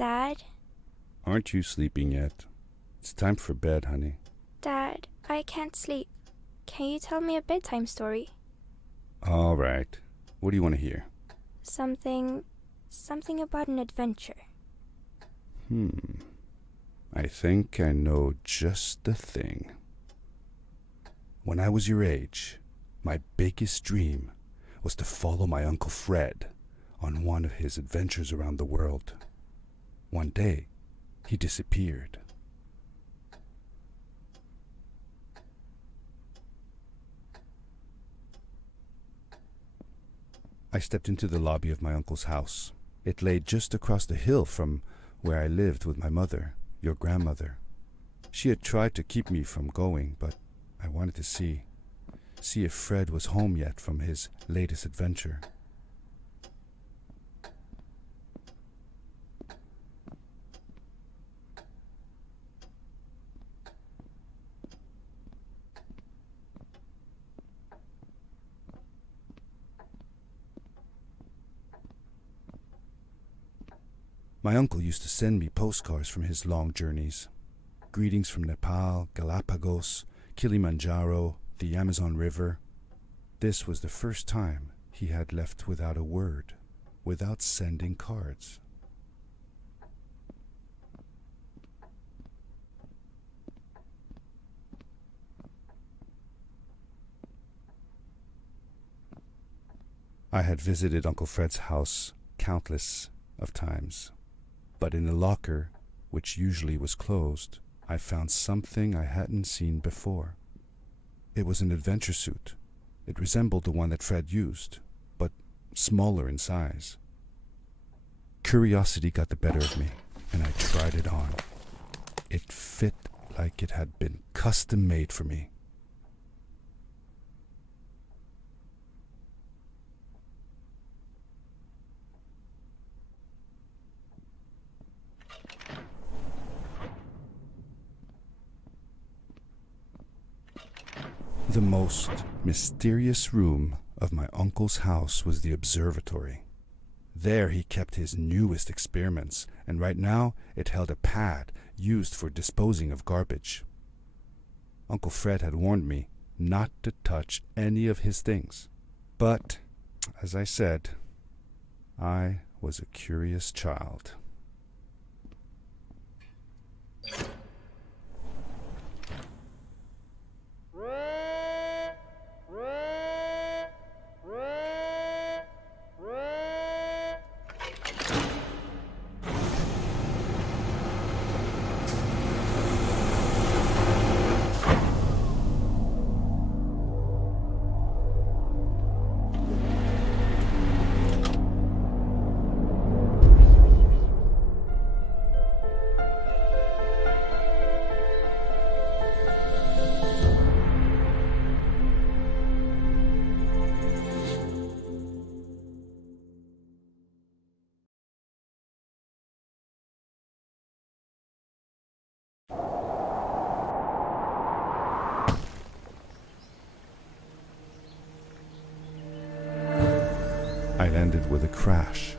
Dad? Aren't you sleeping yet? It's time for bed, honey. Dad, I can't sleep. Can you tell me a bedtime story? All right. What do you want to hear? Something about an adventure. I think I know just the thing. When I was your age, my biggest dream was to follow my Uncle Fred on one of his adventures around the world. One day, he disappeared. I stepped into the lobby of my uncle's house. It lay just across the hill from where I lived with my mother, your grandmother. She had tried to keep me from going, but I wanted to see if Fred was home yet from his latest adventure. My uncle used to send me postcards from his long journeys. Greetings from Nepal, Galapagos, Kilimanjaro, the Amazon River. This was the first time he had left without a word, without sending cards. I had visited Uncle Fred's house countless of times, but in the locker, which usually was closed, I found something I hadn't seen before. It was an adventure suit. It resembled the one that Fred used, but smaller in size. Curiosity got the better of me, and I tried it on. It fit like it had been custom made for me. The most mysterious room of my uncle's house was the observatory. There he kept his newest experiments, and right now it held a pad used for disposing of garbage. Uncle Fred had warned me not to touch any of his things. But, as I said, I was a curious child. I landed with a crash,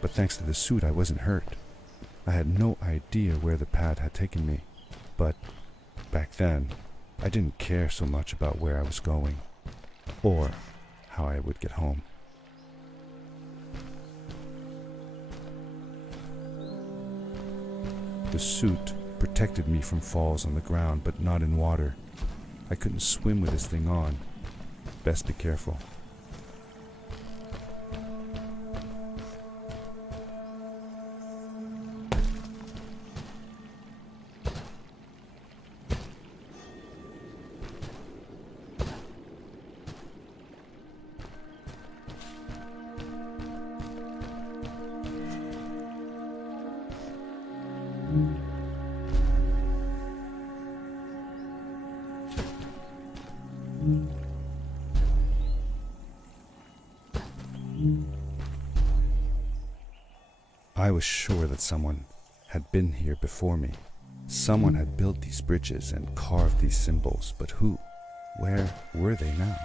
but thanks to the suit I wasn't hurt. I had no idea where the pad had taken me, but back then I didn't care so much about where I was going, or how I would get home. The suit protected me from falls on the ground, but not in water. I couldn't swim with this thing on. Best be careful. I was sure that someone had been here before me. Someone had built these bridges and carved these symbols, but who? Where were they now?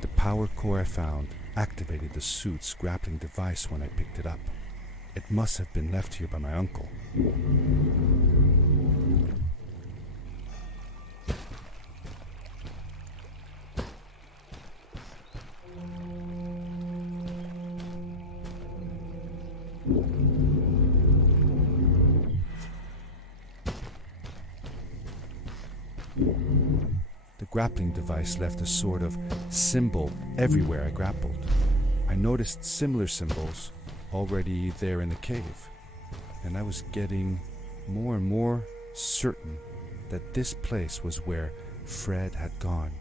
The power core I found activated the suit's grappling device when I picked it up. It must have been left here by my uncle. The grappling device left a sort of symbol everywhere I grappled. I noticed similar symbols already there in the cave, and I was getting more and more certain that this place was where Fred had gone.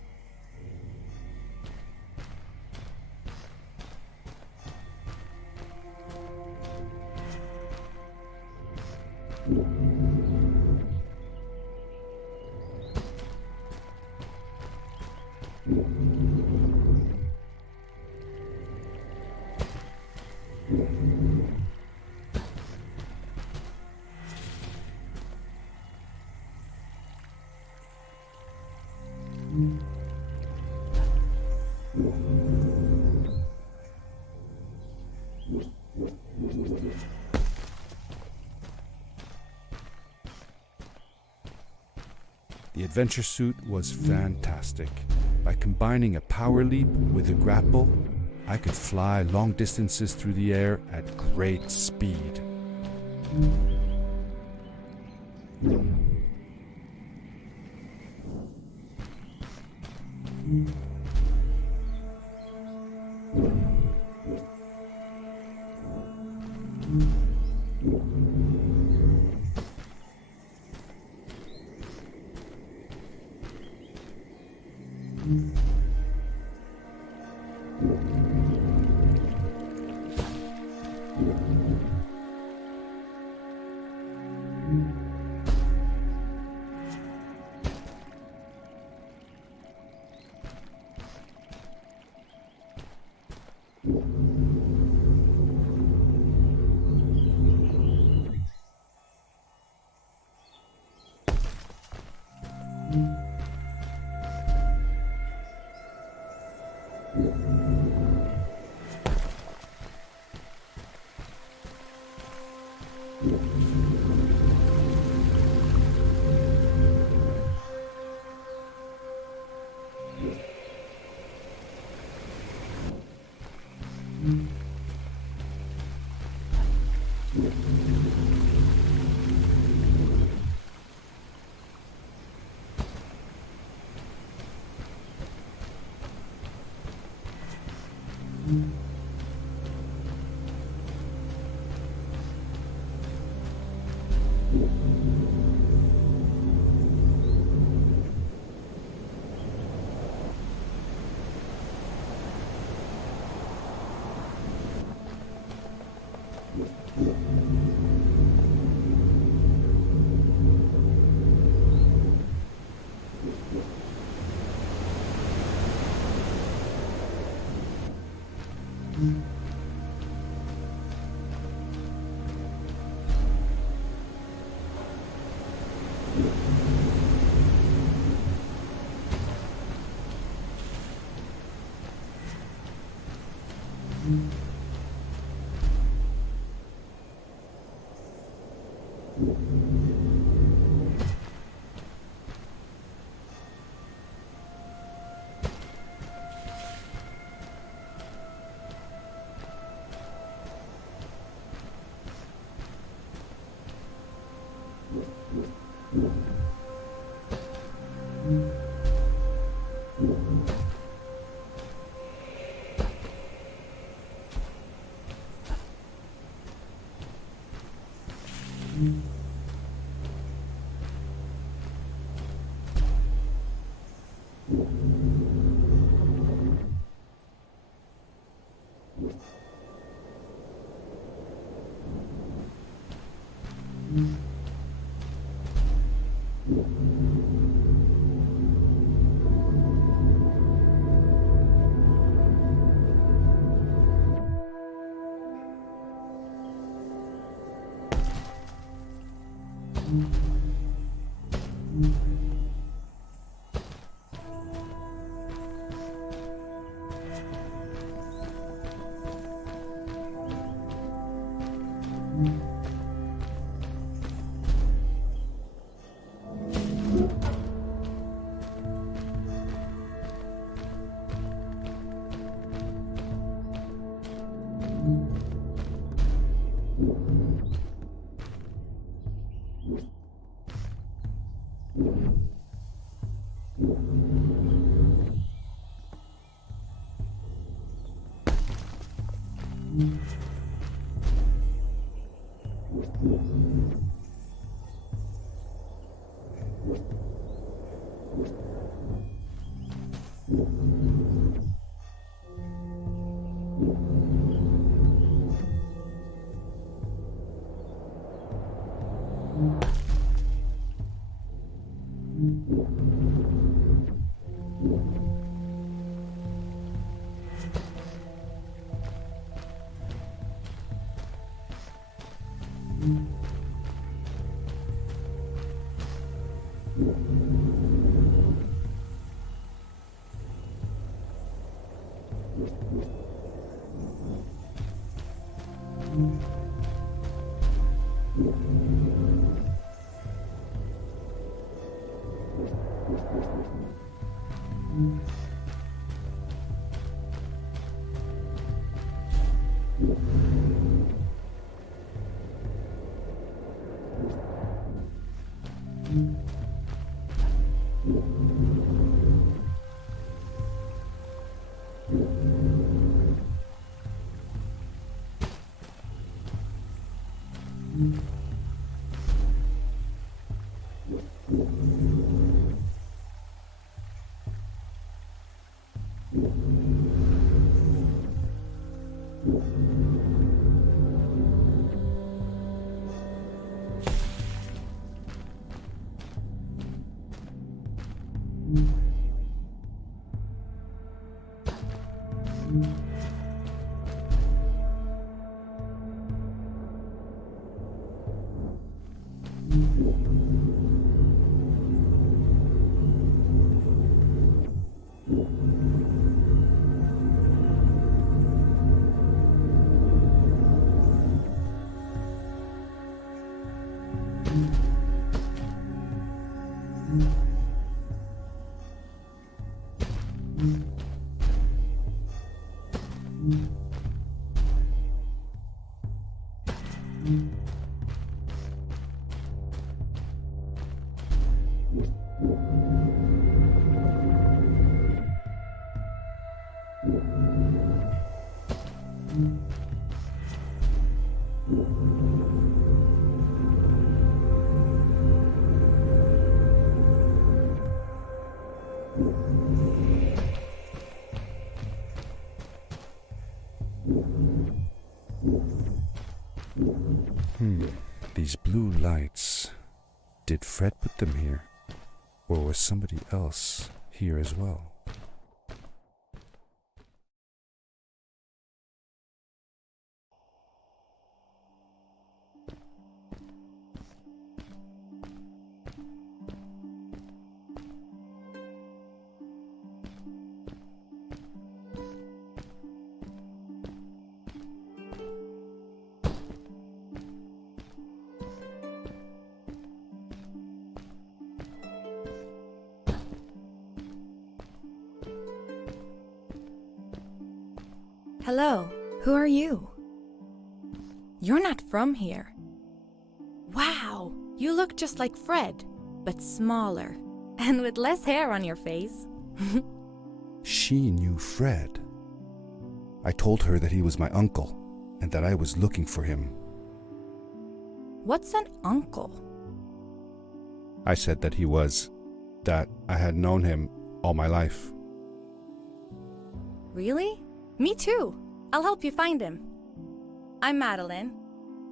The adventure suit was fantastic. By combining a power leap with a grapple, I could fly long distances through the air at great speed. These blue lights. Did Fred put them here? Or was somebody else here as well? Hello, who are you? You're not from here. Wow, you look just like Fred, but smaller, and with less hair on your face. She knew Fred. I told her that he was my uncle, and that I was looking for him. What's an uncle? I said that I had known him all my life. Really? Me too. I'll help you find him. I'm Madeline.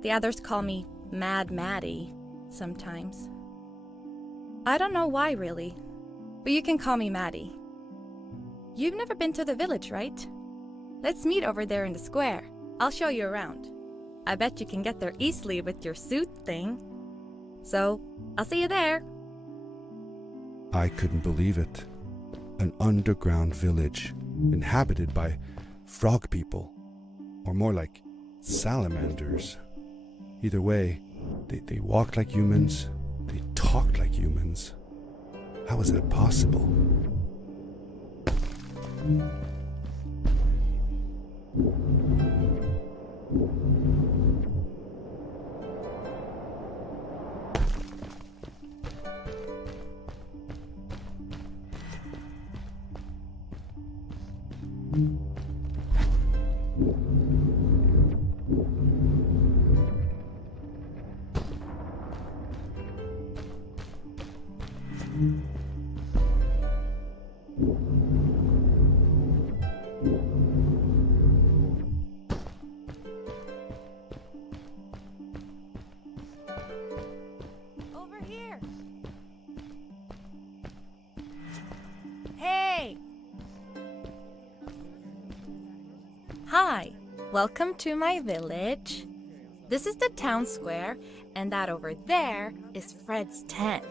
The others call me Mad Maddie sometimes. I don't know why really, but you can call me Maddie. You've never been to the village, right? Let's meet over there in the square. I'll show you around. I bet you can get there easily with your suit thing. So, I'll see you there. I couldn't believe it. An underground village, inhabited by frog people, or more like salamanders. Either way, they walked like humans, they talked like humans. How is that possible? Over here. Hey! Hi, welcome to my village. This is the town square, and that over there is Fred's tent.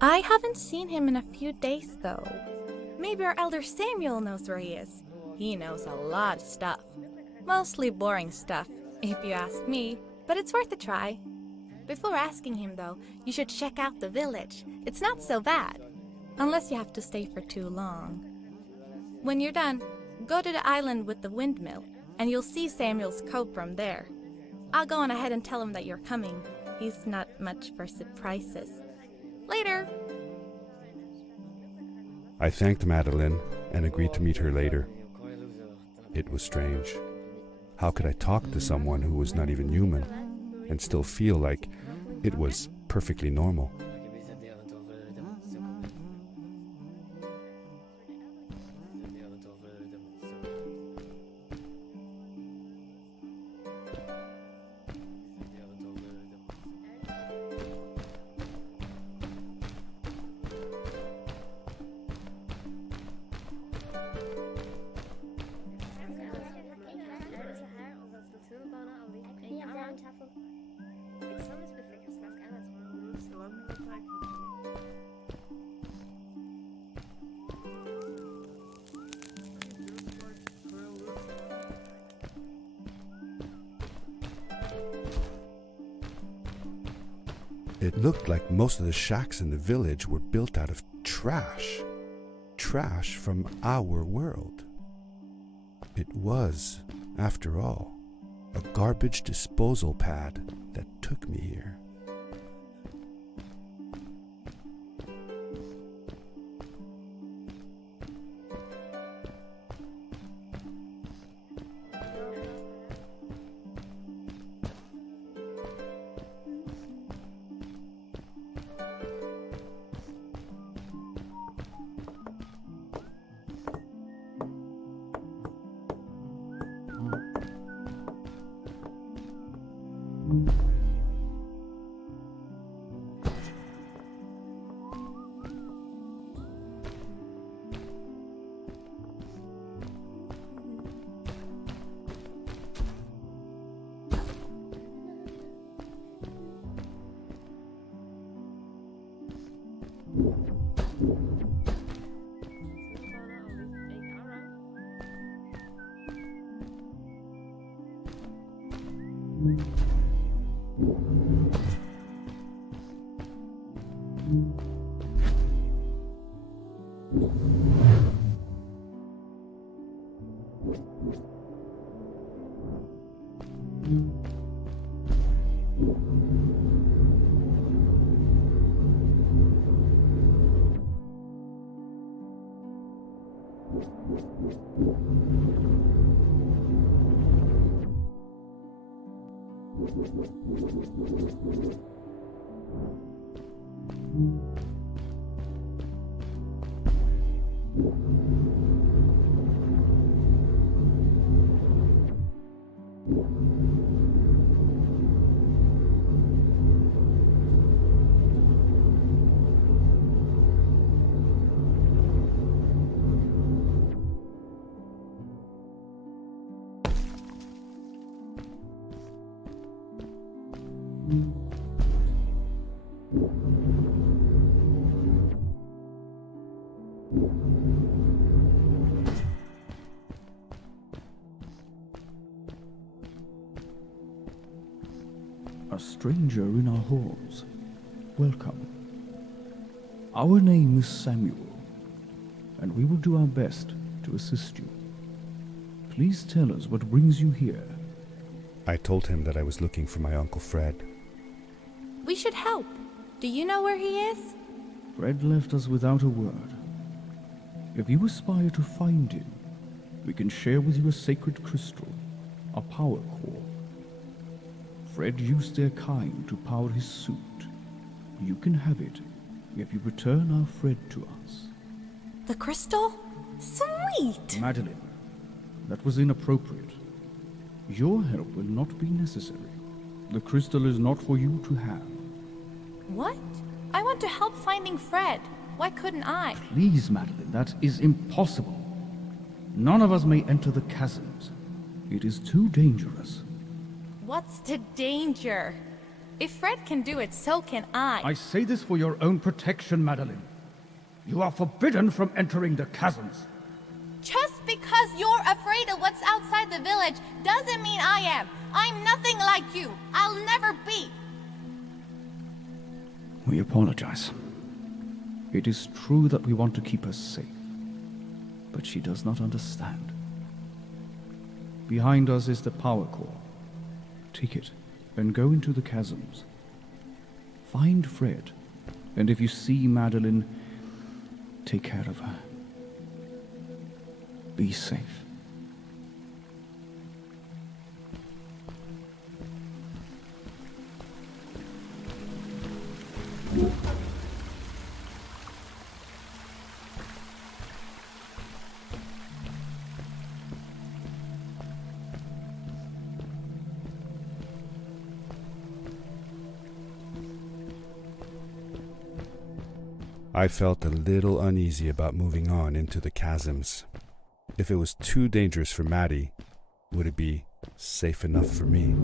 I haven't seen him in a few days though. Maybe our elder Samuel knows where he is. He knows a lot of stuff. Mostly boring stuff, if you ask me, but it's worth a try. Before asking him though, you should check out the village. It's not so bad, unless you have to stay for too long. When you're done, go to the island with the windmill, and you'll see Samuel's coat from there. I'll go on ahead and tell him that you're coming. He's not much for surprises. Later! I thanked Madeline and agreed to meet her later. It was strange. How could I talk to someone who was not even human and still feel like it was perfectly normal? It looked like most of the shacks in the village were built out of trash. Trash from our world. It was, after all, a garbage disposal pad that took me here. A stranger in our halls. Welcome. Our name is Samuel, and we will do our best to assist you. Please tell us what brings you here. I told him that I was looking for my Uncle Fred. We should help. Do you know where he is? Fred left us without a word. If you aspire to find him, we can share with you a sacred crystal, a power core. Fred used their kind to power his suit. You can have it if you return our Fred to us. The crystal? Sweet! Madeline, that was inappropriate. Your help will not be necessary. The crystal is not for you to have. What? I want to help finding Fred. Why couldn't I? Please, Madeline, that is impossible. None of us may enter the chasms. It is too dangerous. What's the danger? If Fred can do it, so can I. I say this for your own protection, Madeline. You are forbidden from entering the chasms. Just because you're afraid of what's outside the village doesn't mean I am. I'm nothing like you. I'll never be. We apologize. It is true that we want to keep her safe, but she does not understand. Behind us is the power core. Take it and go into the chasms. Find Fred, and if you see Madeline, take care of her. Be safe. I felt a little uneasy about moving on into the chasms. If it was too dangerous for Maddie, would it be safe enough for me?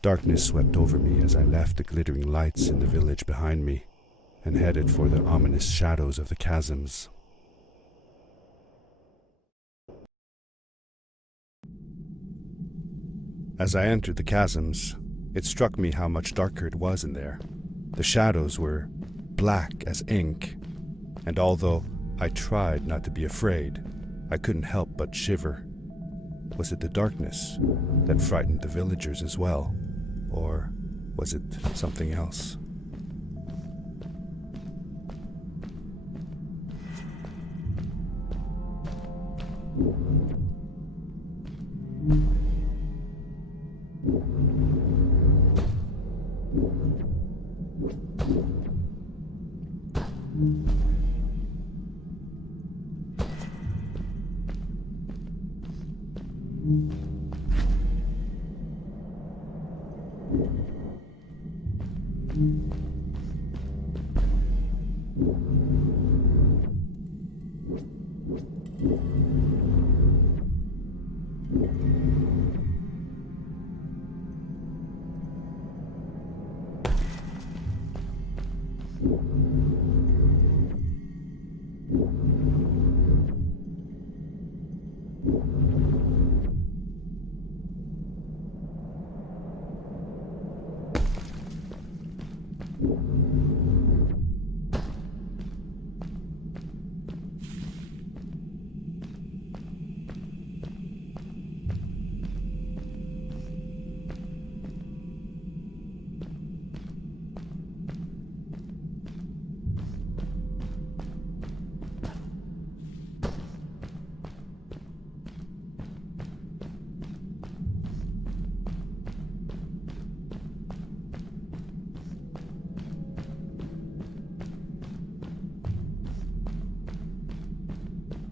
Darkness swept over me as I left the glittering lights in the village behind me and headed for the ominous shadows of the chasms. As I entered the chasms, it struck me how much darker it was in there. The shadows were black as ink, and although I tried not to be afraid, I couldn't help but shiver. Was it the darkness that frightened the villagers as well? Or was it something else?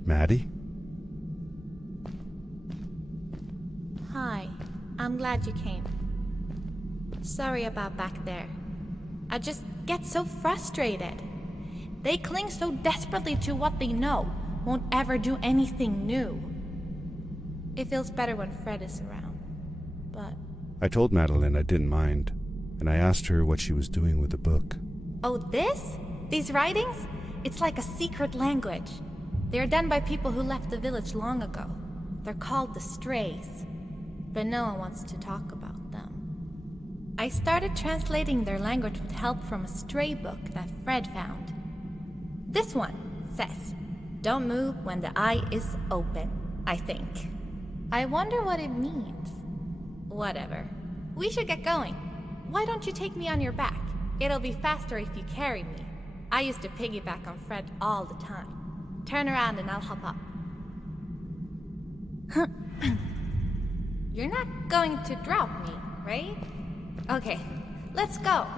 Maddie? Hi, I'm glad you came. Sorry about back there. I just get so frustrated. They cling so desperately to what they know, won't ever do anything new. It feels better when Fred is around, but... I told Madeline I didn't mind, and I asked her what she was doing with the book. Oh, this? These writings? It's like a secret language. They are done by people who left the village long ago. They're called the Strays, but no one wants to talk about them. I started translating their language with help from a stray book that Fred found. This one says, "Don't move when the eye is open," I think. I wonder what it means. Whatever. We should get going. Why don't you take me on your back? It'll be faster if you carry me. I used to piggyback on Fred all the time. Turn around and I'll hop up. You're not going to drop me, right? Okay, let's go.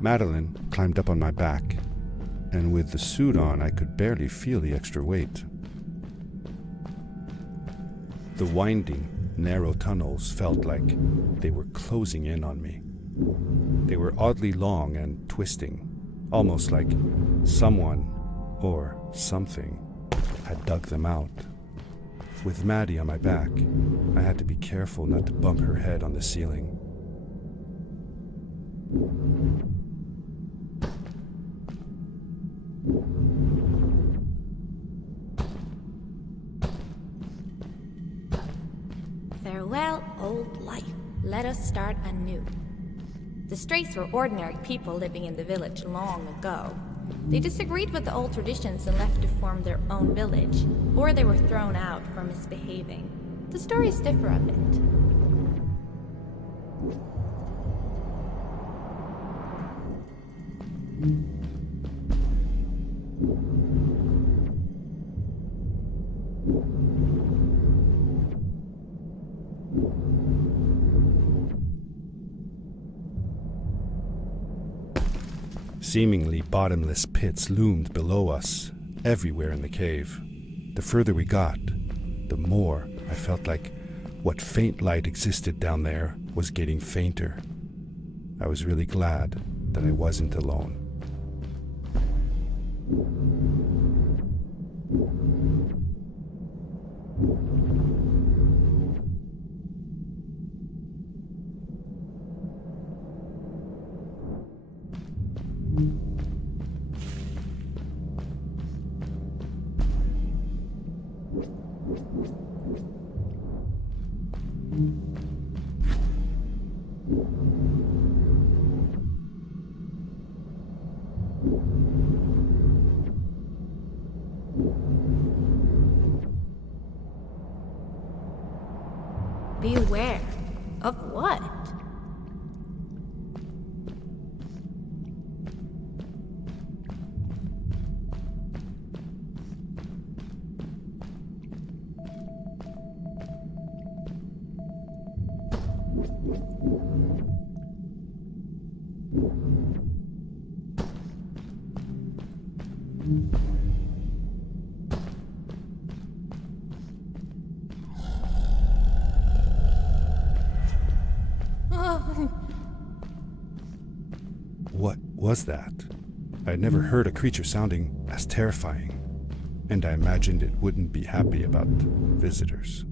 Madeline climbed up on my back, and with the suit on, I could barely feel the extra weight. The winding, narrow tunnels felt like they were closing in on me. They were oddly long and twisting, almost like someone or something had dug them out. With Maddie on my back, I had to be careful not to bump her head on the ceiling. Farewell, old life. Let us start anew. The Strays were ordinary people living in the village long ago. They disagreed with the old traditions and left to form their own village, or they were thrown out for misbehaving. The stories differ a bit. Seemingly bottomless pits loomed below us, everywhere in the cave. The further we got, the more I felt like what faint light existed down there was getting fainter. I was really glad that I wasn't alone. Beware. Of what? What was that? I had never heard a creature sounding as terrifying, and I imagined it wouldn't be happy about visitors.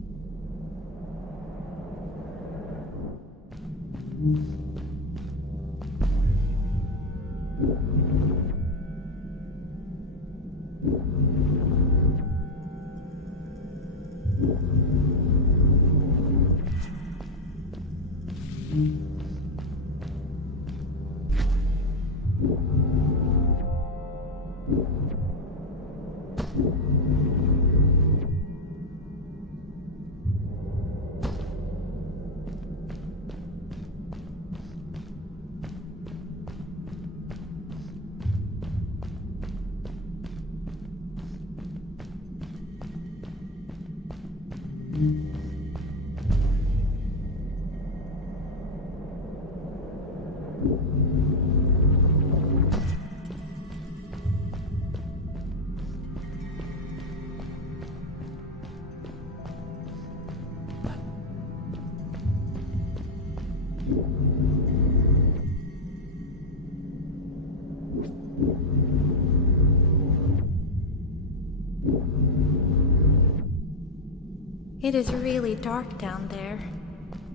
It is really dark down there.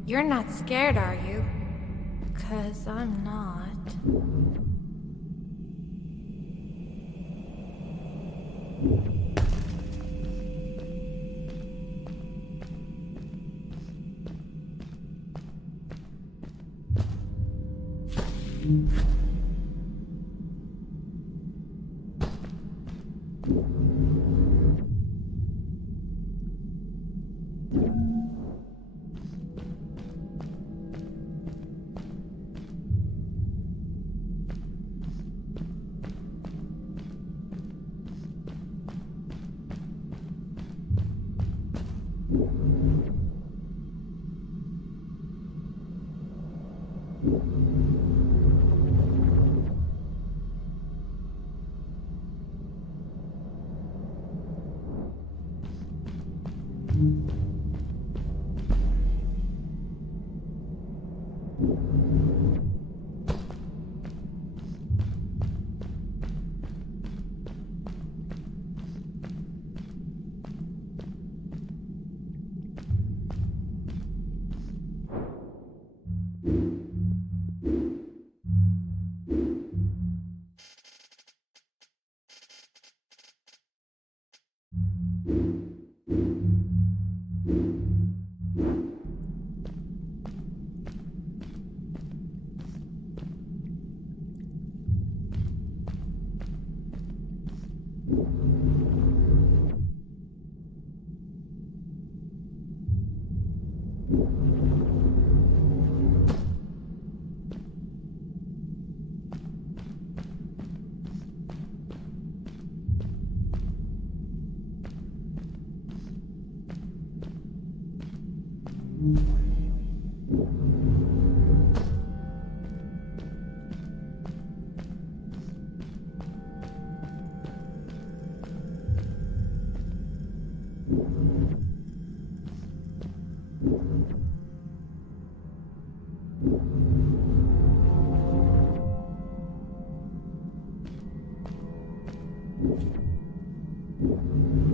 You're not scared, are you? 'Cause I'm not.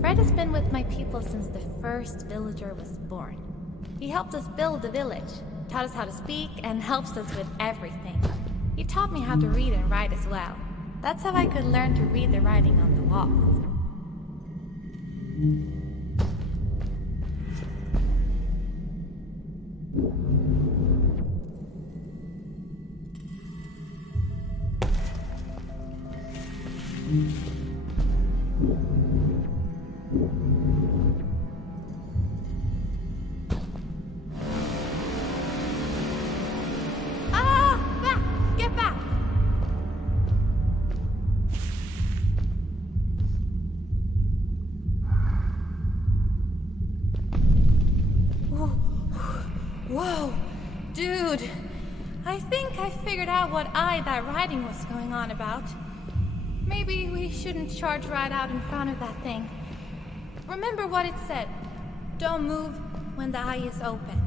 Fred has been with my people since the first villager was born. He helped us build the village, taught us how to speak, and helps us with everything. He taught me how to read and write as well. That's how I could learn to read the writing on the walls. Get back! Whoa, dude. I think I figured out what that writing was going on about. Maybe we shouldn't charge right out in front of that thing. Remember what it said. Don't move when the eye is open.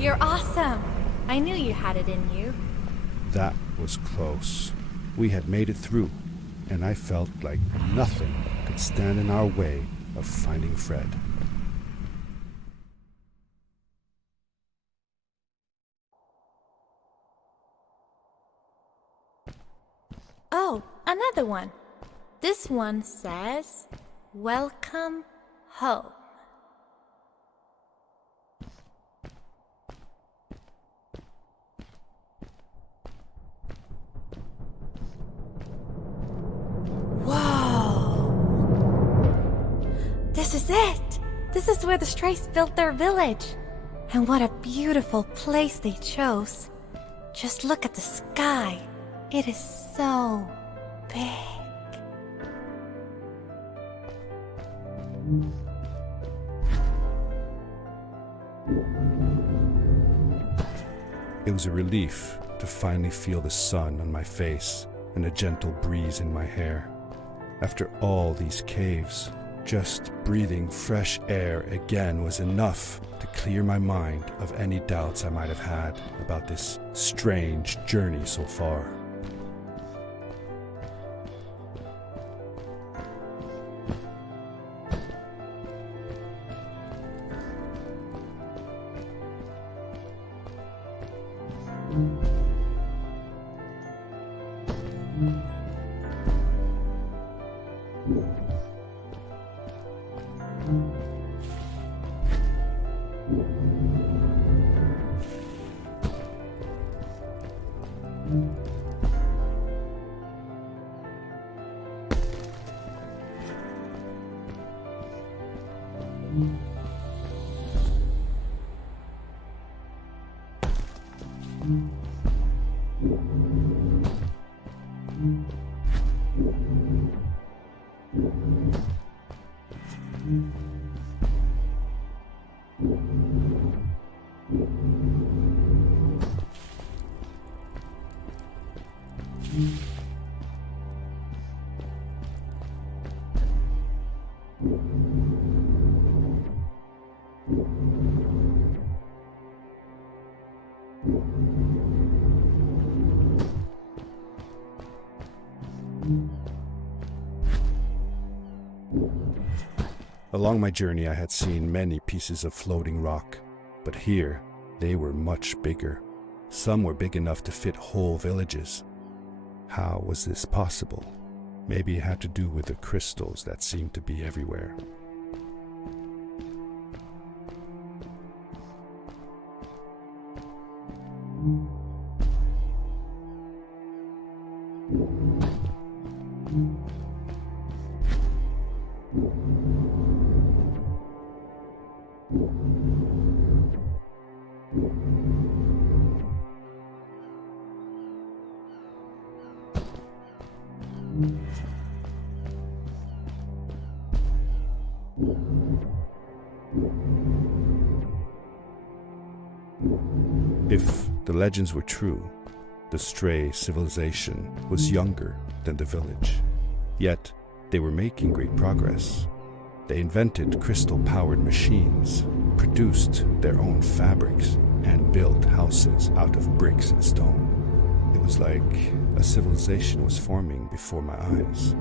You're awesome. I knew you had it in you. That was close. We had made it through, and I felt like nothing could stand in our way of finding Fred. Oh, another one. This one says, "Welcome home." Whoa! This is it! This is where the Strays built their village. And what a beautiful place they chose. Just look at the sky. It is so big. It was a relief to finally feel the sun on my face and a gentle breeze in my hair. After all these caves, just breathing fresh air again was enough to clear my mind of any doubts I might have had about this strange journey so far. Along my journey I had seen many pieces of floating rock, but here they were much bigger. Some were big enough to fit whole villages. How was this possible? Maybe it had to do with the crystals that seemed to be everywhere. If the legends were true, the Stray civilization was younger than the village. Yet, they were making great progress. They invented crystal-powered machines, produced their own fabrics, and built houses out of bricks and stone. It was like a civilization was forming before my eyes.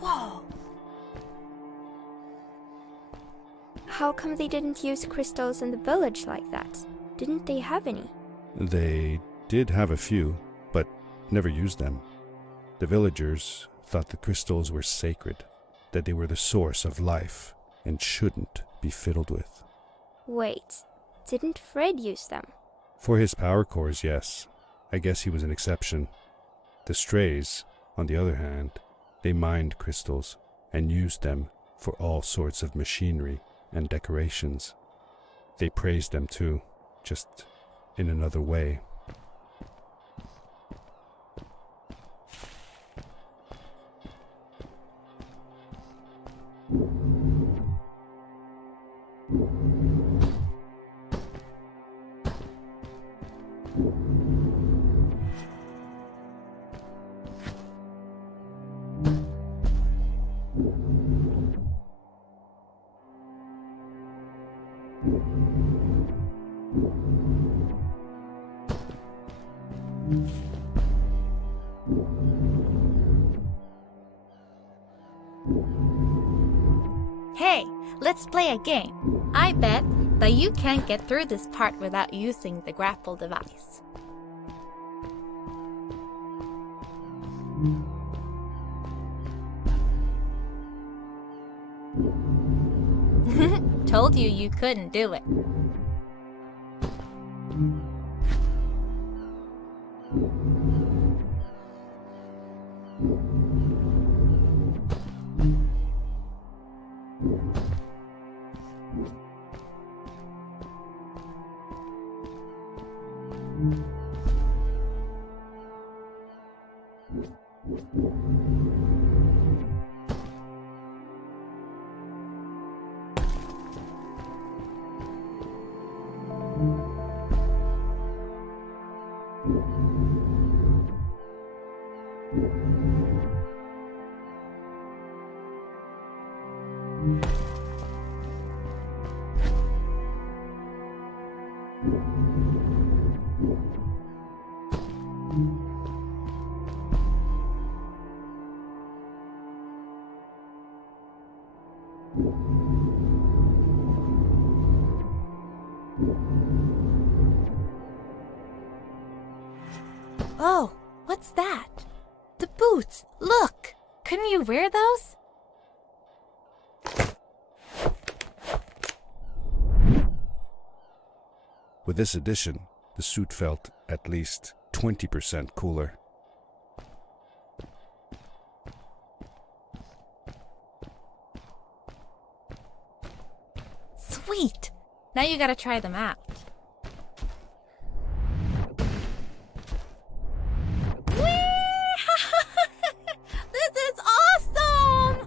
Whoa! How come they didn't use crystals in the village like that? Didn't they have any? They did have a few, but never used them. The villagers thought the crystals were sacred, that they were the source of life and shouldn't be fiddled with. Wait, didn't Fred use them? For his power cores, yes. I guess he was an exception. The Strays, on the other hand, they mined crystals and used them for all sorts of machinery and decorations. They praised them too, just in another way. Hey, let's play a game. I bet that you can't get through this part without using the grapple device. Told you you couldn't do it. Oh, what's that? The boots! Look! Couldn't you wear those? With this addition, the suit felt at least 20% cooler. Sweet! Now you gotta try them out. This is awesome!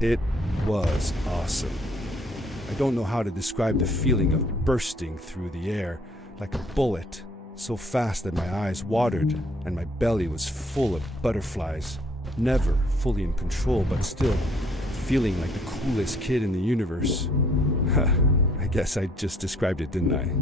It was awesome. I don't know how to describe the feeling of bursting through the air like a bullet, so fast that my eyes watered and my belly was full of butterflies. Never fully in control, but still feeling like the coolest kid in the universe. I guess I just described it, didn't I?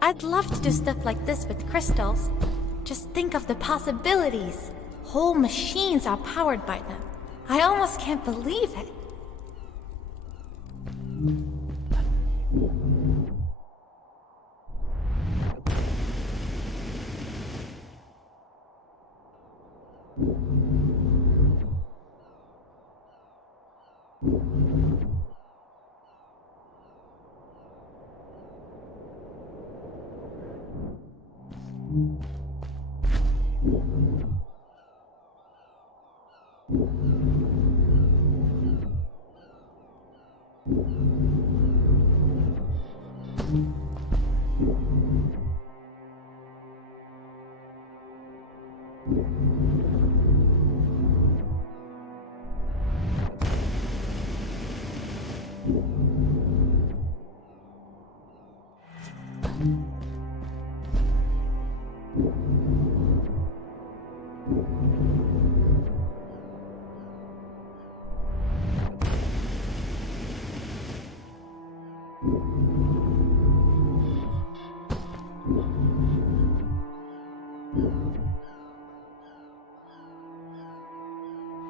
I'd love to do stuff like this with crystals. Just think of the possibilities. Whole machines are powered by them. I almost can't believe it.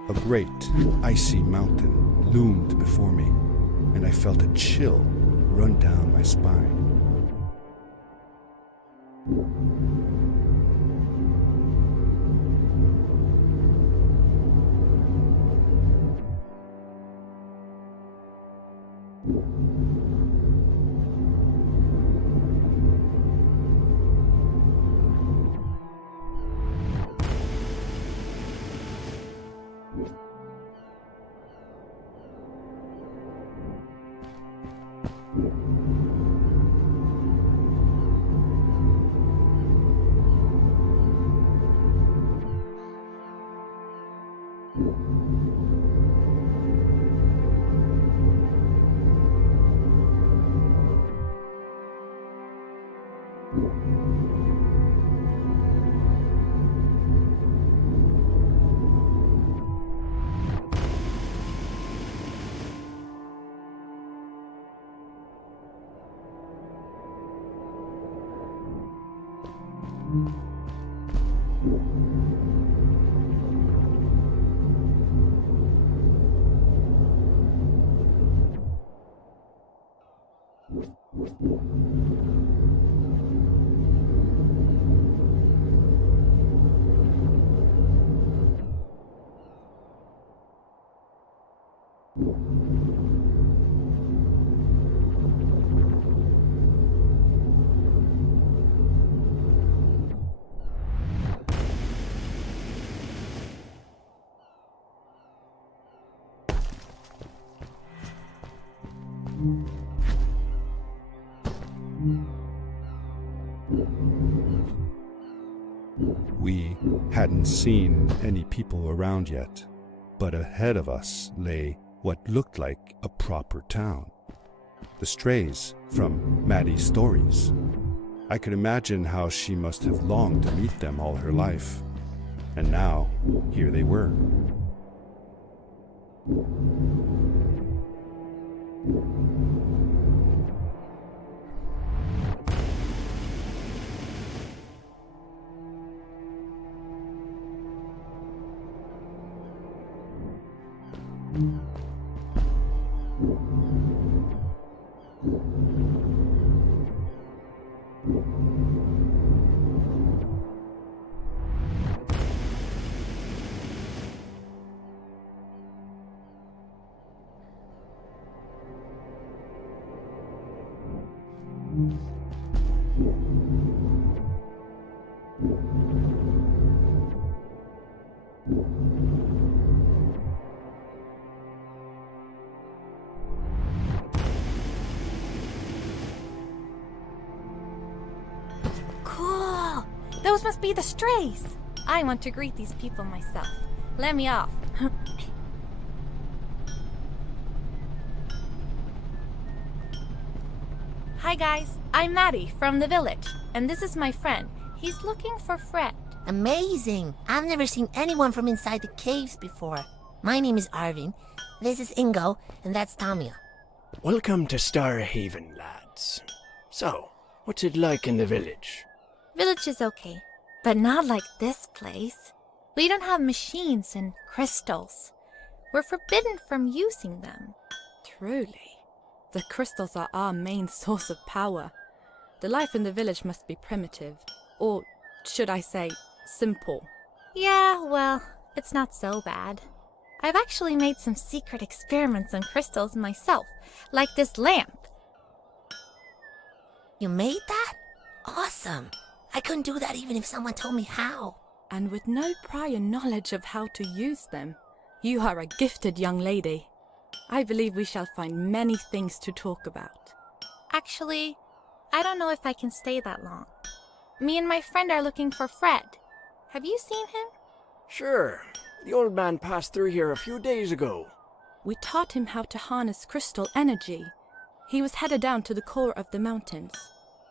A great, icy mountain loomed before me, and I felt a chill run down my spine. We hadn't seen any people around yet, but ahead of us lay what looked like a proper town. The strays from Maddie's stories. I could imagine how she must have longed to meet them all her life. And now, here they were. Cool! Those must be the strays. I want to greet these people myself. Let me off. Hi guys, I'm Maddie from the village, and this is my friend. He's looking for Fred. Amazing! I've never seen anyone from inside the caves before. My name is Arvin. This is Ingo, and that's Tamia. Welcome to Starhaven, lads. So, what's it like in the village? Village is okay, but not like this place. We don't have machines and crystals. We're forbidden from using them. Truly. The crystals are our main source of power. The life in the village must be primitive, or should I say, simple. Yeah, well, it's not so bad. I've actually made some secret experiments on crystals myself, like this lamp. You made that? Awesome! I couldn't do that even if someone told me how. And with no prior knowledge of how to use them. You are a gifted young lady. I believe we shall find many things to talk about. Actually, I don't know if I can stay that long. Me and my friend are looking for Fred. Have you seen him? Sure. The old man passed through here a few days ago. We taught him how to harness crystal energy. He was headed down to the core of the mountains.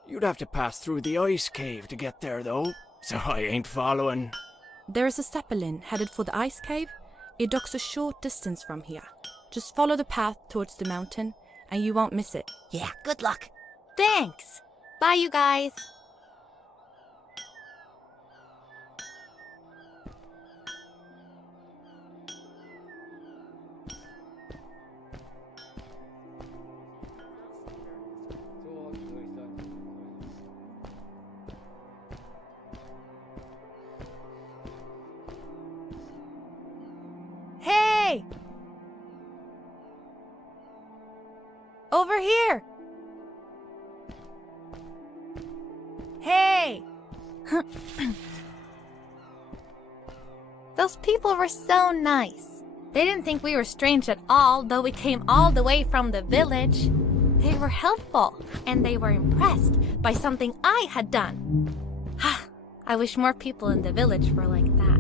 You'd have to pass through the ice cave to get there, though, so I ain't following. There is a Zeppelin headed for the ice cave. It docks a short distance from here. Just follow the path towards the mountain, and you won't miss it. Yeah, good luck. Thanks! Bye, you guys! Hey! Over here! Hey! Those people were so nice. They didn't think we were strange at all, though we came all the way from the village. They were helpful, and they were impressed by something I had done. I wish more people in the village were like that.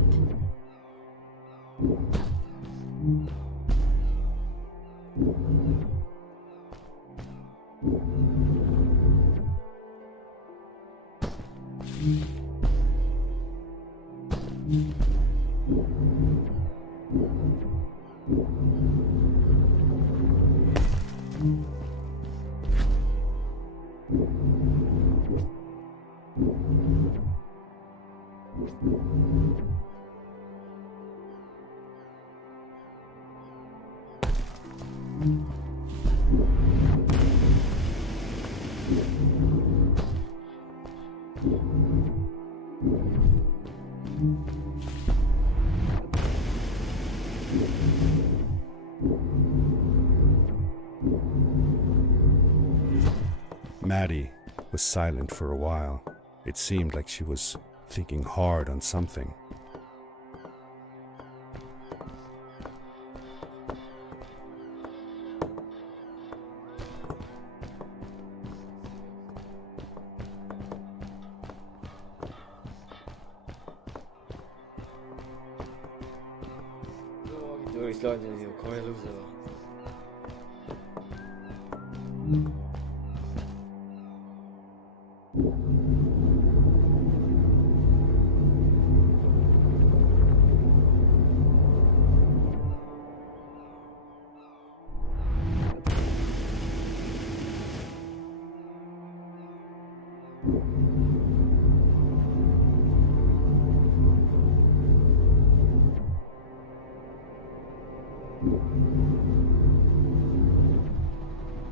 Maddie was silent for a while. It seemed like she was thinking hard on something.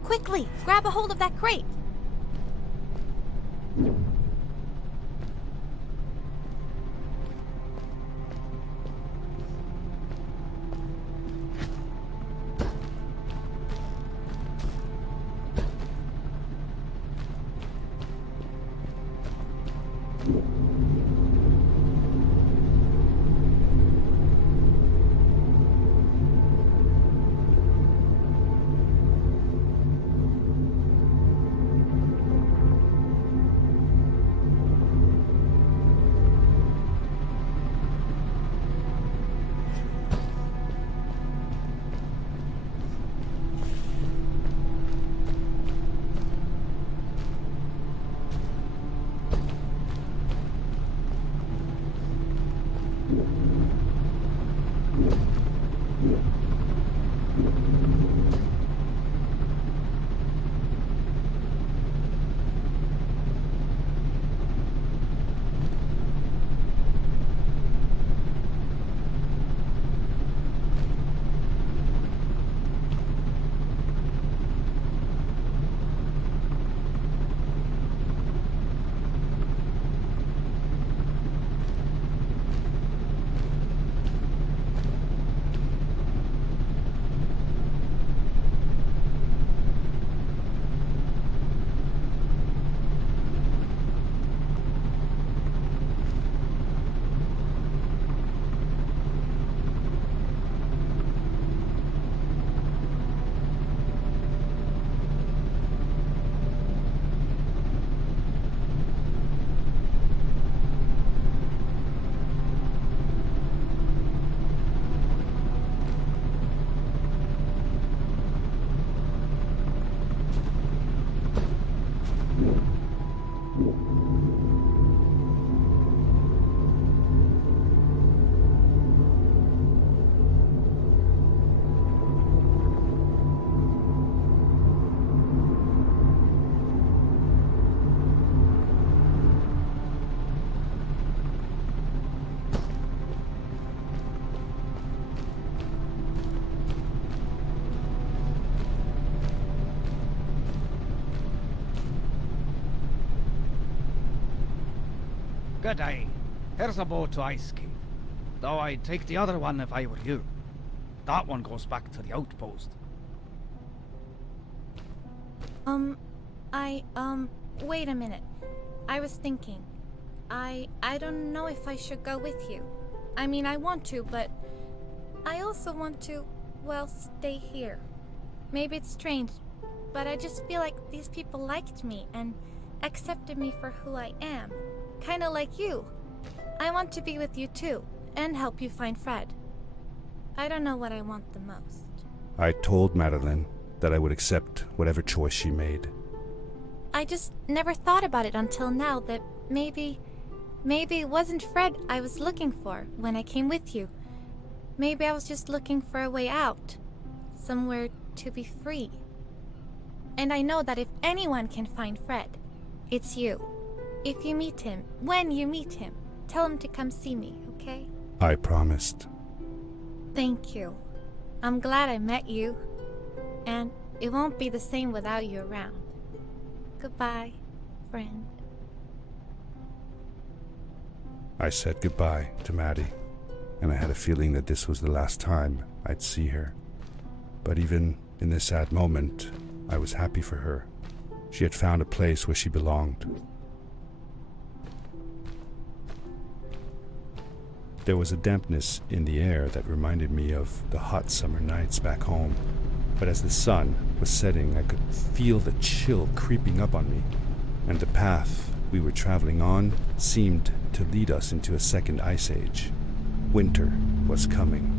Quickly, grab a hold of that crate. Good day. Here's a boat to Ice Cave. Though I'd take the other one if I were you. That one goes back to the outpost. Wait a minute. I was thinking. I don't know if I should go with you. I mean, I want to, but I also want to, well, stay here. Maybe it's strange, but I just feel like these people liked me and accepted me for who I am. Kinda like you. I want to be with you too, and help you find Fred. I don't know what I want the most. I told Madeline that I would accept whatever choice she made. I just never thought about it until now that maybe it wasn't Fred I was looking for when I came with you. Maybe I was just looking for a way out. Somewhere to be free. And I know that if anyone can find Fred, it's you. If you meet him, when you meet him, tell him to come see me, okay? I promised. Thank you. I'm glad I met you. And it won't be the same without you around. Goodbye, friend. I said goodbye to Maddie, and I had a feeling that this was the last time I'd see her. But even in this sad moment, I was happy for her. She had found a place where she belonged. There was a dampness in the air that reminded me of the hot summer nights back home. But as the sun was setting, I could feel the chill creeping up on me, and the path we were traveling on seemed to lead us into a second ice age. Winter was coming.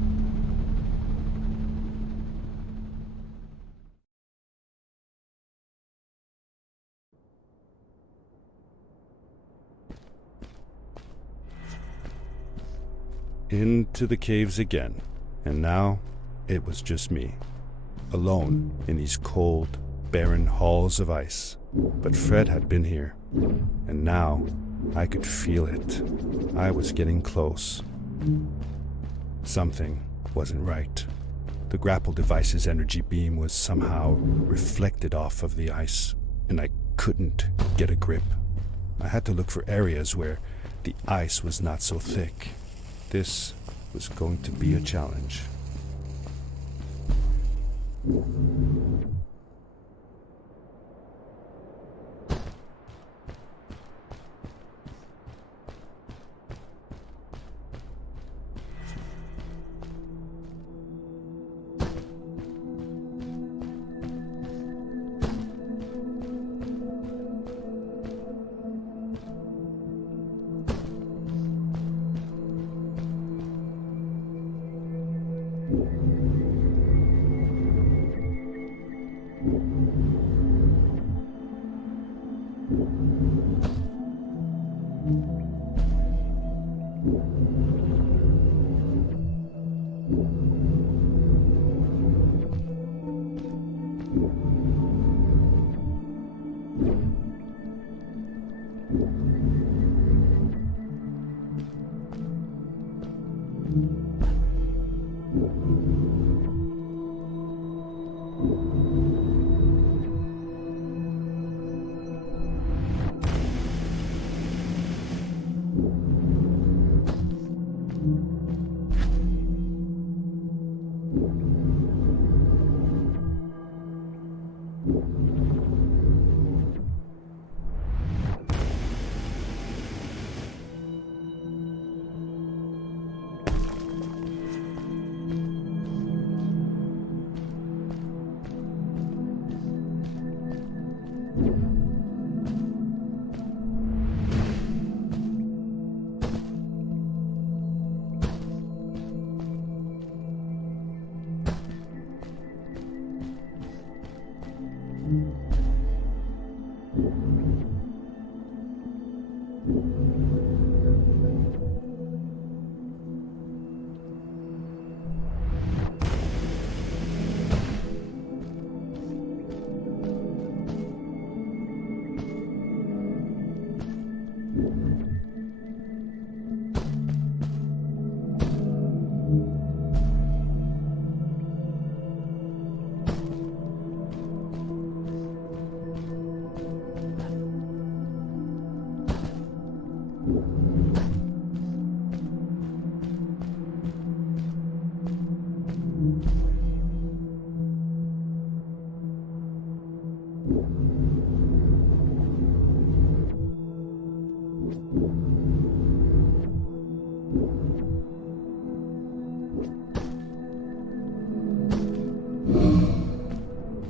Into the caves again, and now it was just me, alone in these cold, barren halls of ice. But Fred had been here, and now I could feel it. I was getting close. Something wasn't right. The grapple device's energy beam was somehow reflected off of the ice, and I couldn't get a grip. I had to look for areas where the ice was not so thick. This was going to be a challenge.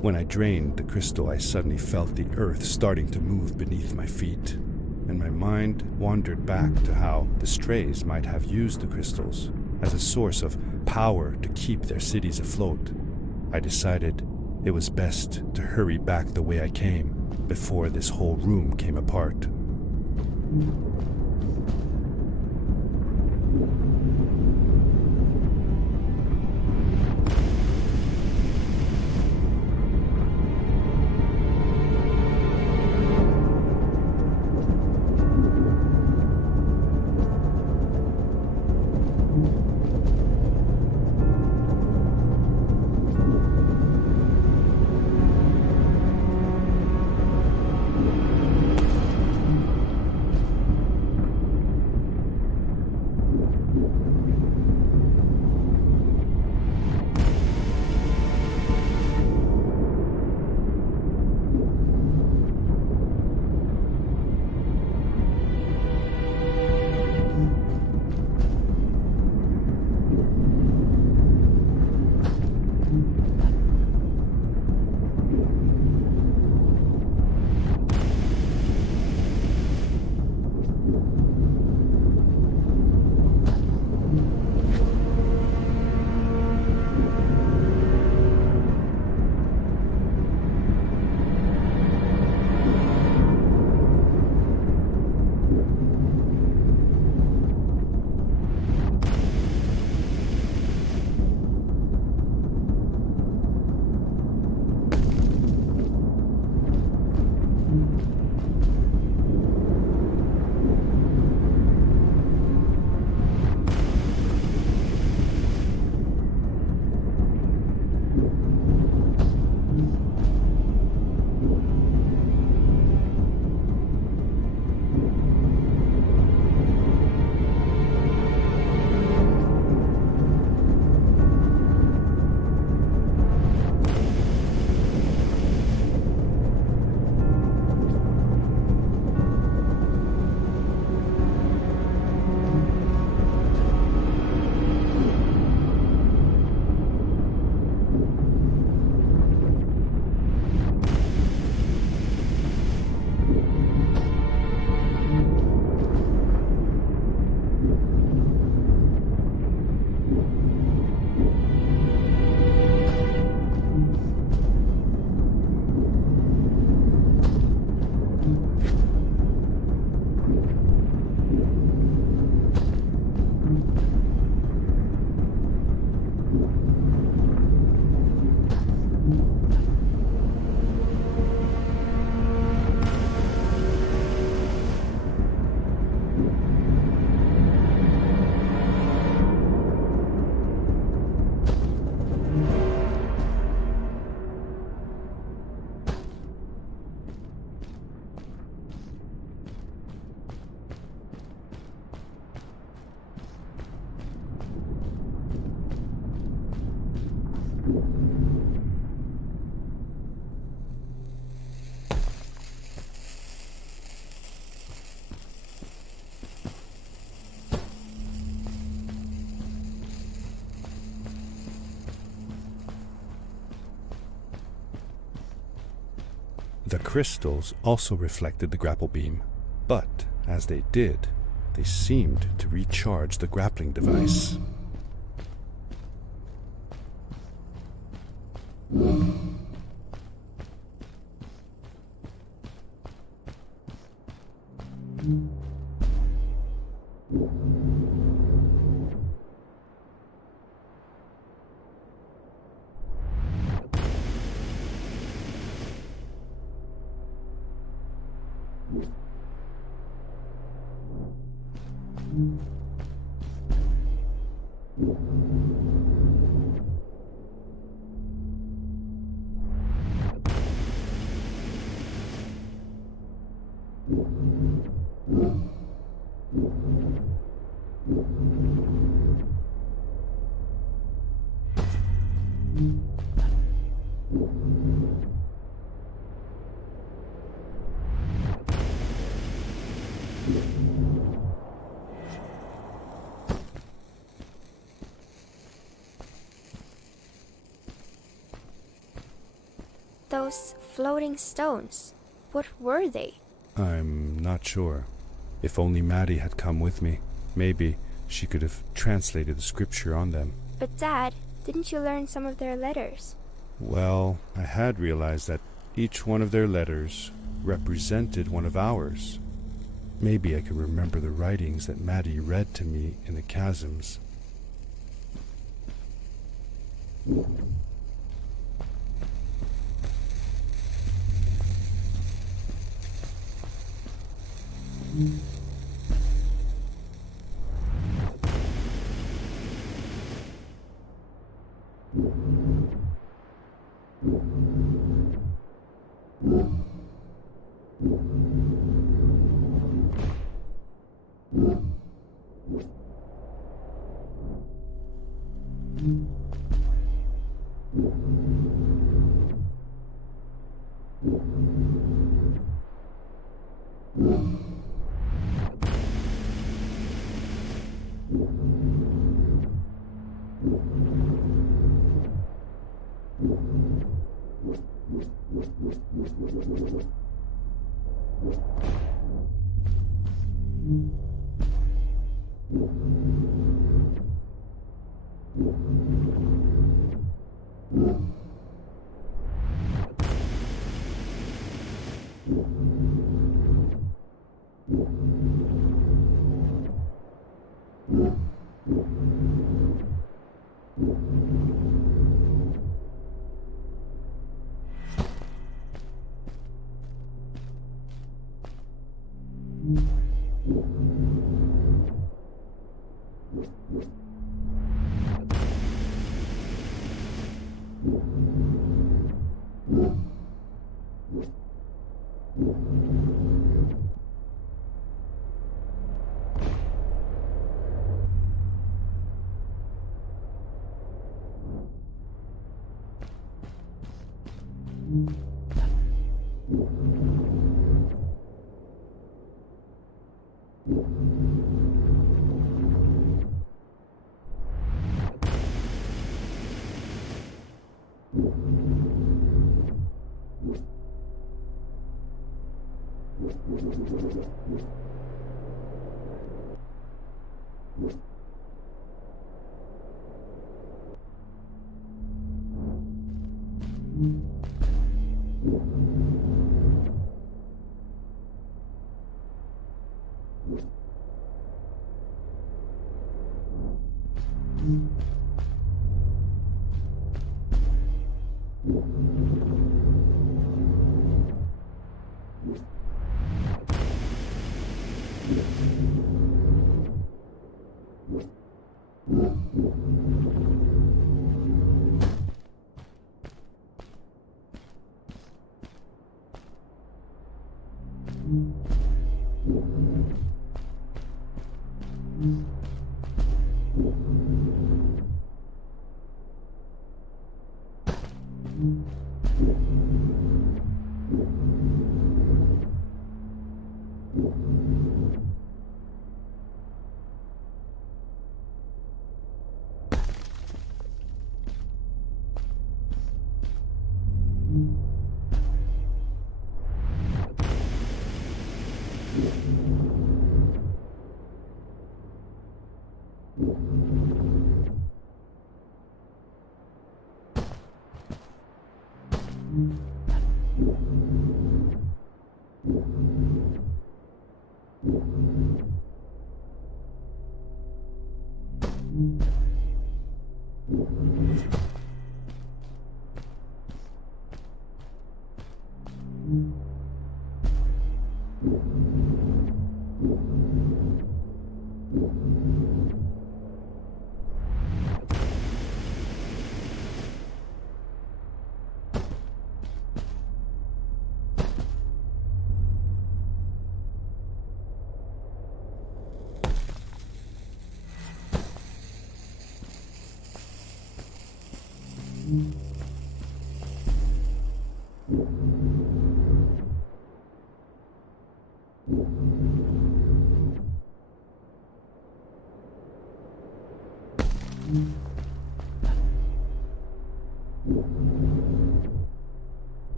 When I drained the crystal, I suddenly felt the earth starting to move beneath my feet, and my mind wandered back to how the Strays might have used the crystals as a source of power to keep their cities afloat. I decided it was best to hurry back the way I came before this whole room came apart. The crystals also reflected the grapple beam, but as they did, they seemed to recharge the grappling device. Those floating stones, what were they? I'm not sure. If only Maddie had come with me, maybe she could have translated the scripture on them. But Dad, didn't you learn some of their letters? Well, I had realized that each one of their letters represented one of ours. Maybe I could remember the writings that Maddie read to me in the chasms.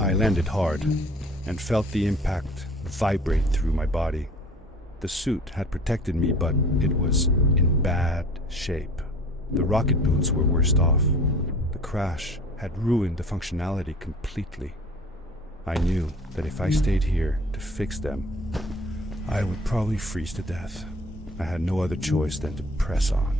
I landed hard and felt the impact vibrate through my body. The suit had protected me, but it was in bad shape. The rocket boots were worst off. The crash had ruined the functionality completely. I knew that if I stayed here to fix them, I would probably freeze to death. I had no other choice than to press on.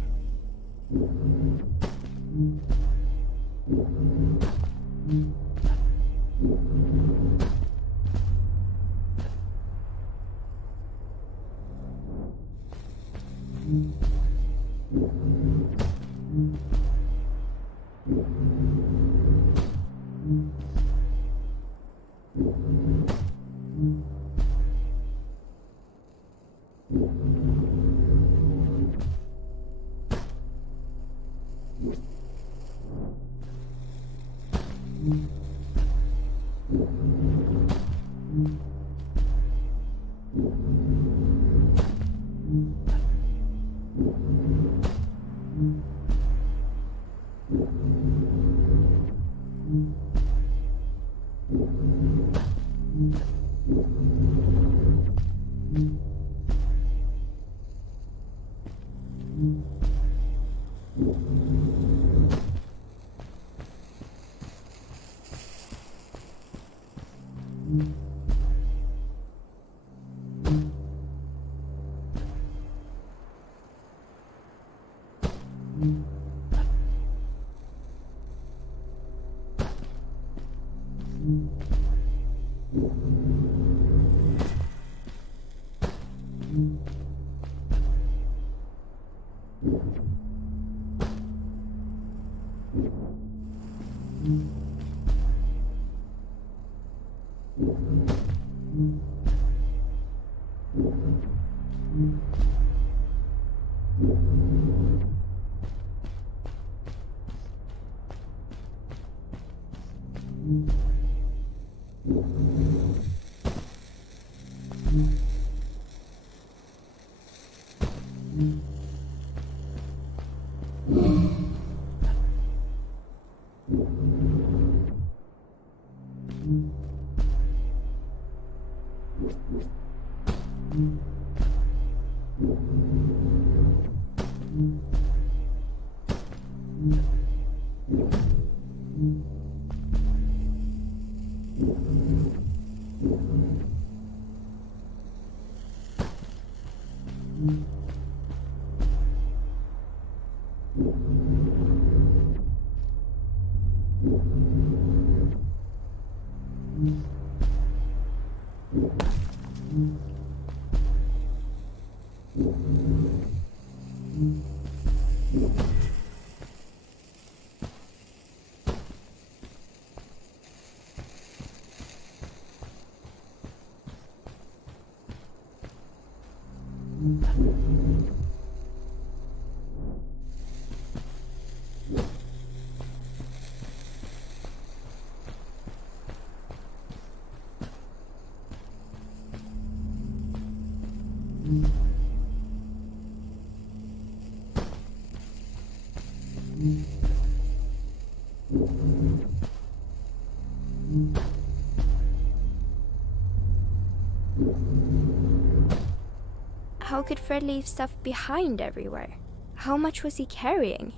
How could Fred leave stuff behind everywhere? How much was he carrying?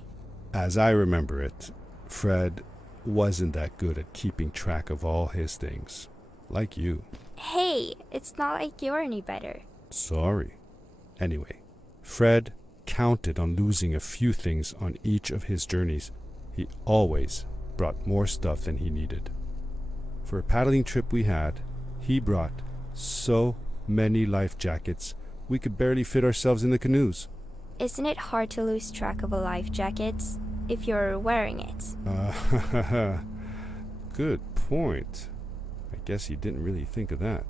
As I remember it, Fred wasn't that good at keeping track of all his things. Like you. Hey, it's not like you're any better. Sorry. Anyway, Fred counted on losing a few things on each of his journeys. He always brought more stuff than he needed. For a paddling trip we had, he brought so many life jackets we could barely fit ourselves in the canoes. Isn't it hard to lose track of a life jacket if you're wearing it? Good point. I guess he didn't really think of that.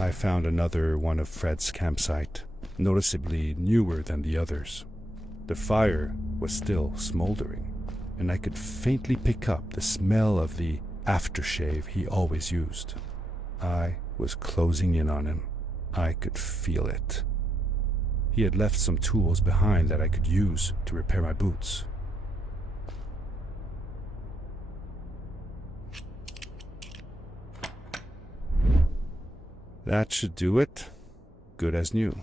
I found another one of Fred's campsite, noticeably newer than the others. The fire was still smoldering, and I could faintly pick up the smell of the aftershave he always used. I was closing in on him. I could feel it. He had left some tools behind that I could use to repair my boots. That should do it. Good as new.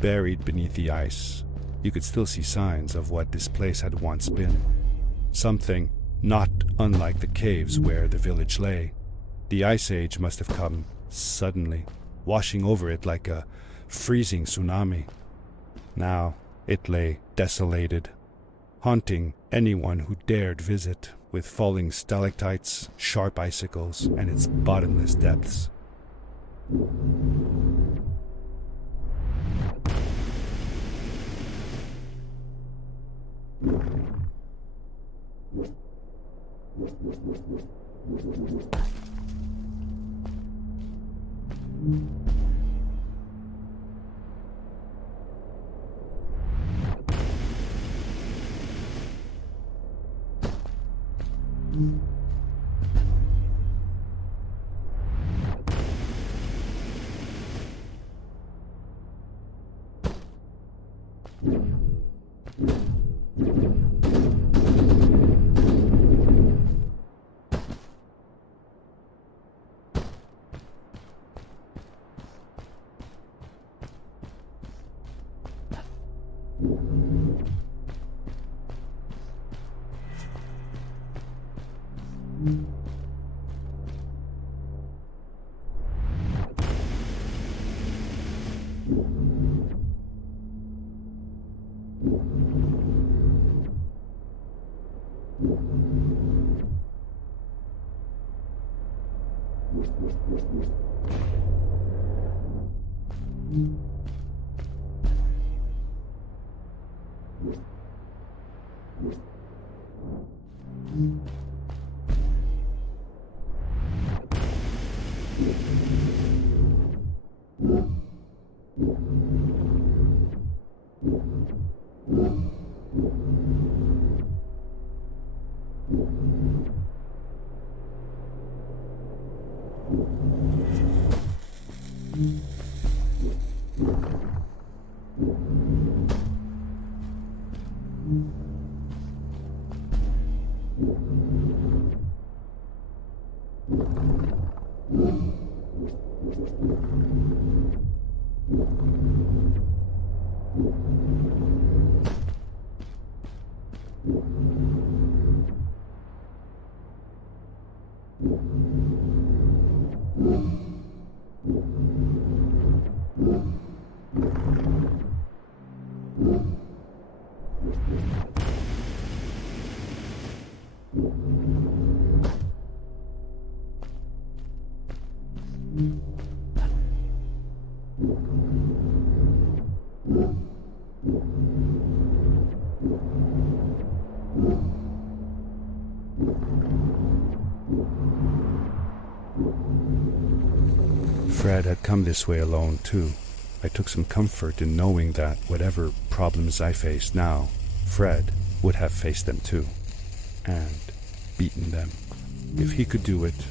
Buried beneath the ice, you could still see signs of what this place had once been. Something not unlike the caves where the village lay. The Ice Age must have come suddenly, washing over it like a freezing tsunami. Now it lay desolated, haunting anyone who dared visit, with falling stalactites, sharp icicles, and its bottomless depths. Fred had come this way alone, too. I took some comfort in knowing that whatever problems I faced now, Fred would have faced them too, and beaten them. If he could do it,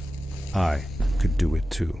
I could do it too.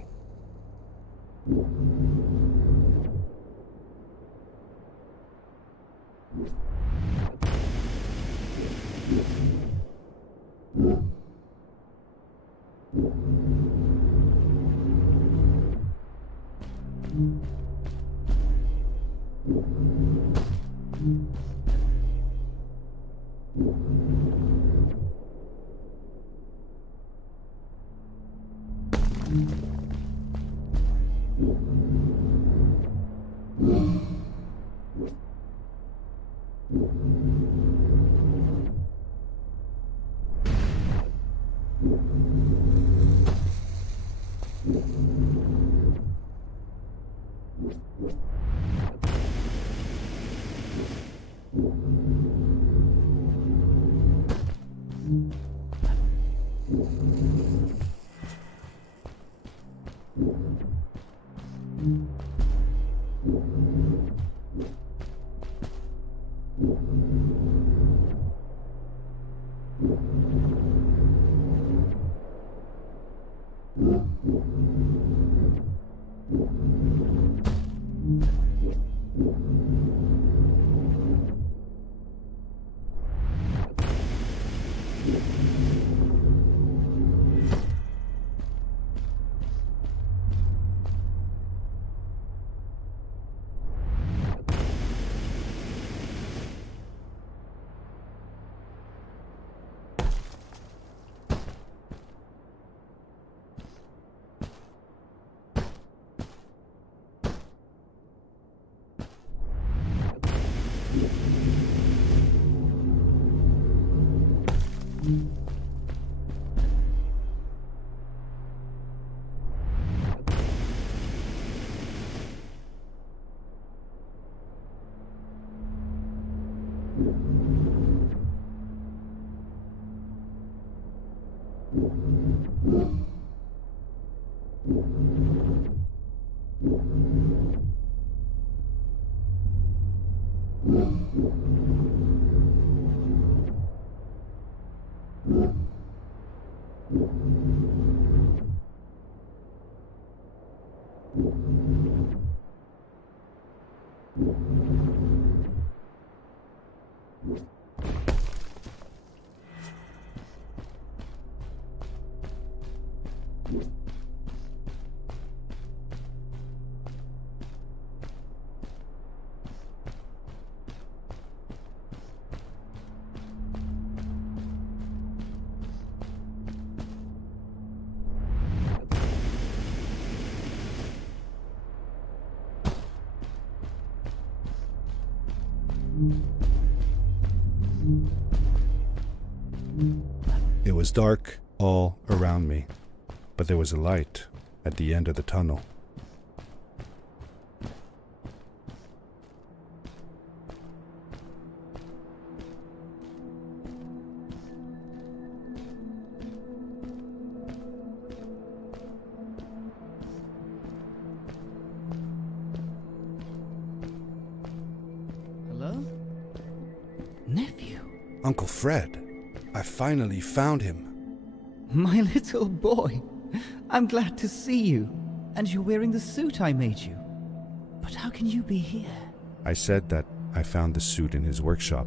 It was dark all around me, but there was a light at the end of the tunnel. Hello? Nephew? Uncle Fred, I finally found him. My little boy, I'm glad to see you. And you're wearing the suit I made you. But how can you be here? I said that I found the suit in his workshop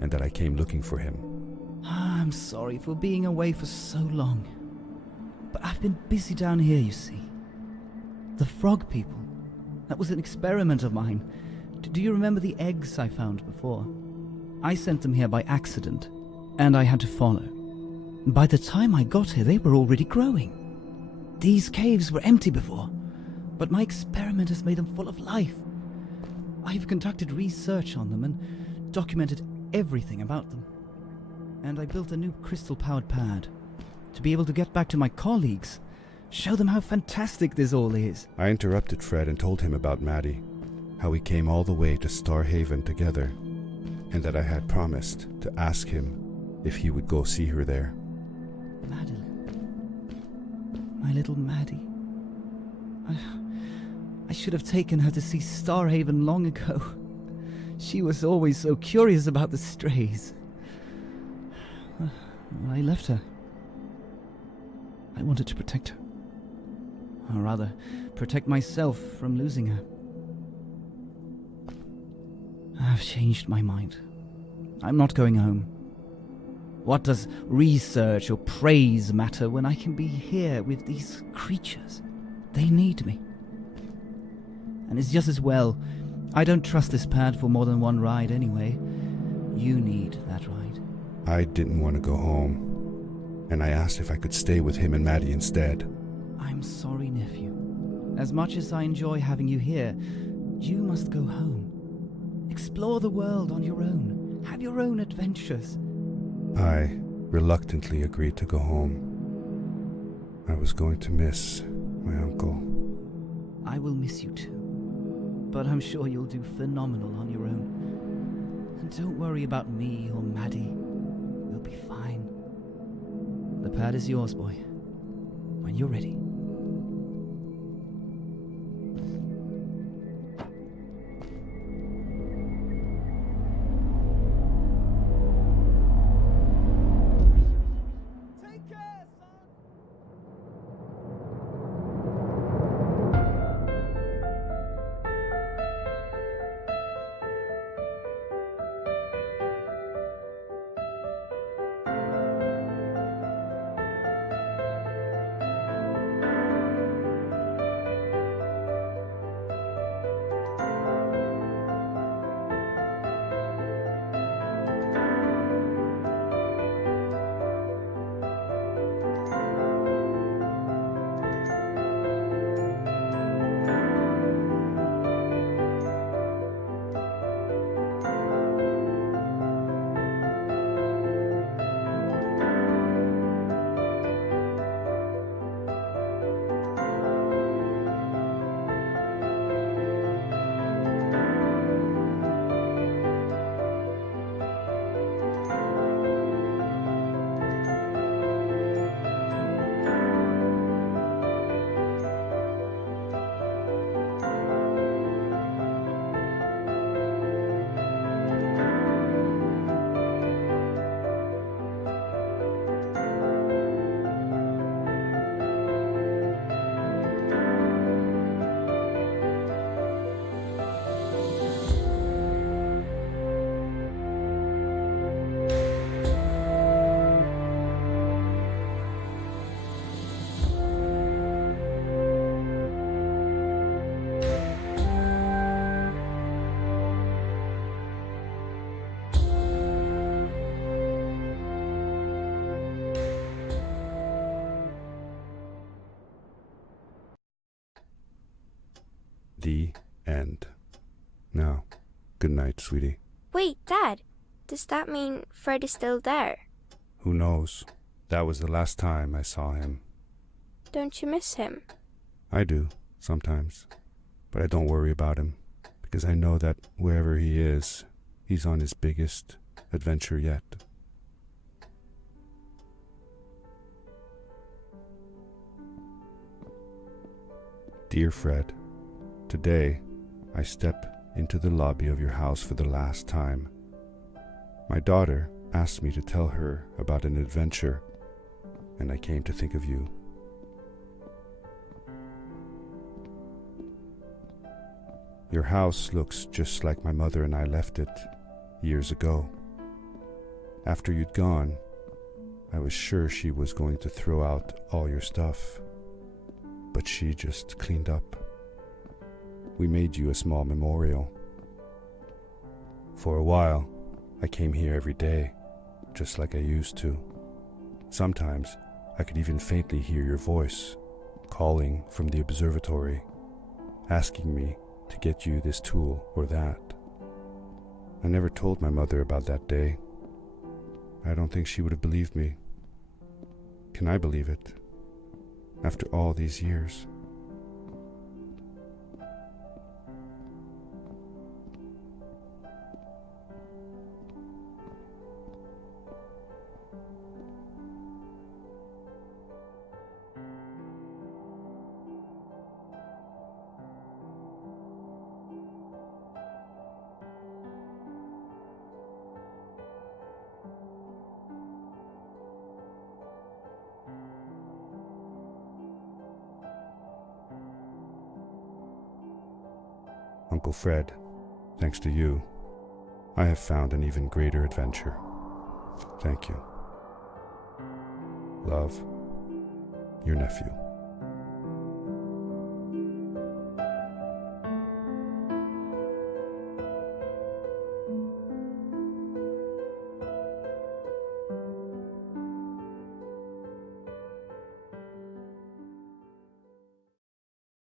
and that I came looking for him. I'm sorry for being away for so long. But I've been busy down here, you see. The frog people. That was an experiment of mine. Do you remember the eggs I found before? I sent them here by accident, and I had to follow. By the time I got here, they were already growing. These caves were empty before, but my experiment has made them full of life. I've conducted research on them and documented everything about them. And I built a new crystal-powered pad to be able to get back to my colleagues, show them how fantastic this all is. I interrupted Fred and told him about Maddie, how we came all the way to Starhaven together, and that I had promised to ask him if he would go see her there. Madeline. My little Maddie. I should have taken her to see Starhaven long ago. She was always so curious about the strays. I left her. I wanted to protect her. Or rather, protect myself from losing her. I've changed my mind. I'm not going home. What does research or praise matter when I can be here with these creatures? They need me. And it's just as well. I don't trust this pad for more than one ride anyway. You need that ride. I didn't want to go home, and I asked if I could stay with him and Maddie instead. I'm sorry, nephew. As much as I enjoy having you here, you must go home. Explore the world on your own. Have your own adventures. I reluctantly agreed to go home. I was going to miss my uncle. I will miss you too, but I'm sure you'll do phenomenal on your own. And don't worry about me or Maddie. We'll be fine. The pad is yours, boy. When you're ready. The end. Now, good night, sweetie. Wait, Dad. Does that mean Fred is still there? Who knows? That was the last time I saw him. Don't you miss him? I do, sometimes. But I don't worry about him, because I know that wherever he is, he's on his biggest adventure yet. Dear Fred, today I step into the lobby of your house for the last time. My daughter asked me to tell her about an adventure, and I came to think of you. Your house looks just like my mother and I left it years ago. After you'd gone, I was sure she was going to throw out all your stuff, but she just cleaned up. We made you a small memorial. For a while, I came here every day, just like I used to. Sometimes, I could even faintly hear your voice, calling from the observatory, asking me to get you this tool or that. I never told my mother about that day. I don't think she would have believed me. Can I believe it? After all these years? Uncle Fred, thanks to you, I have found an even greater adventure. Thank you. Love, your nephew.